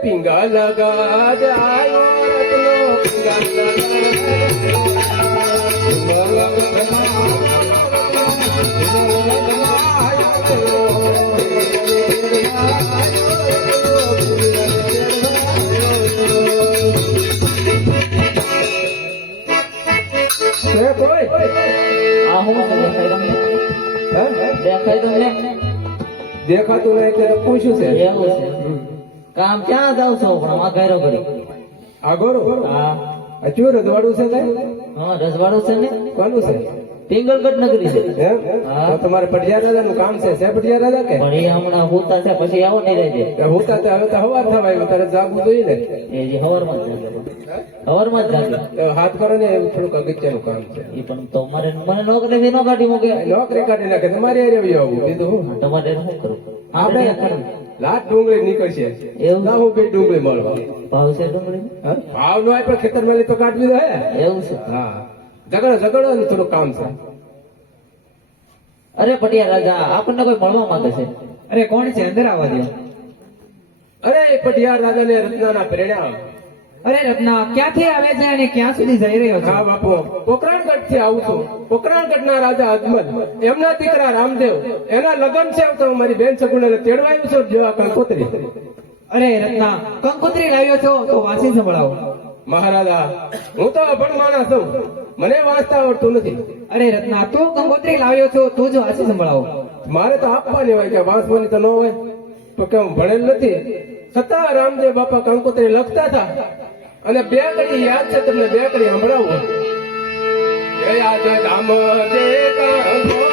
પિંગા લગા જાયો રત્નો પિંગા દેખાતું નહીં એટલે પૂછ્યું છે કામ ક્યાં જાવ છો પણ આ ઘરો ઘડી આગળ હા અચૂર રજવાડું છે કઈ હા રજવાડું છે ને કોનું છે પિંગલગઢ નગરી છે તો તમારે પટિયા રાજા નું કામ છે પટિયા રાજા કે પણ એ હમણાં હોતા છે પછી આવો નહીં રહેજે હોતા હવે તો હવાર થવાય તારે જાગવું જોઈએ ને એ જે હવારમાં જ જાગે હાથ કરો ને એવું થોડુંક અગત્યનું કામ છે એ પણ તો મારે મને નોકરી નો કાઢી મૂકે નોકરી કાઢી નાખે તમારે આવું બીજું તમારે શું કરું આપણે લાખ ડુંગળી નીકળશે એવું હું બે ડુંગળી મળવા ભાવ છે ડુંગળી ભાવ નો પણ ખેતર માં તો કાઢવી હે એવું છે હા ઝઘડો ને થોડું કામ છે અરે પટિયા રાજા આપણને કોઈ મળવા માંગે છે અરે કોણ છે અંદર આવવા દો અરે પટિયા રાજા ને રત્નાના પ્રેરણા અરે રત્ના ક્યાંથી આવે છે અને ક્યાં સુધી જઈ રહ્યો છે હા બાપુ પોકરાણગઢ થી આવું છું પોકરાણગઢ ના રાજા અજમલ એમના દીકરા રામદેવ એના લગ્ન છે તો મારી બેન સગુણે તેડવા આવ્યું છું જેવા કંકોત્રી અરે રત્ના કંકોત્રી લાવ્યો છો તો વાંચી સંભળાવો મહારાજા હું તો અભણ માણસ છું મને વાંચતા આવડતું નથી અરે રત્ના તું કંકોત્રી લાવ્યો છો તું જ વાંચી સંભળાવો મારે તો આપવાની હોય કે વાંચવાની તો ન હોય તો કે હું ભણેલ નથી છતાં રામદેવ બાપા કંકોત્રી લખતા હતા અને બે કડી યાદ છે તમને બે કડી સંભળાવું યાદ ધામ જે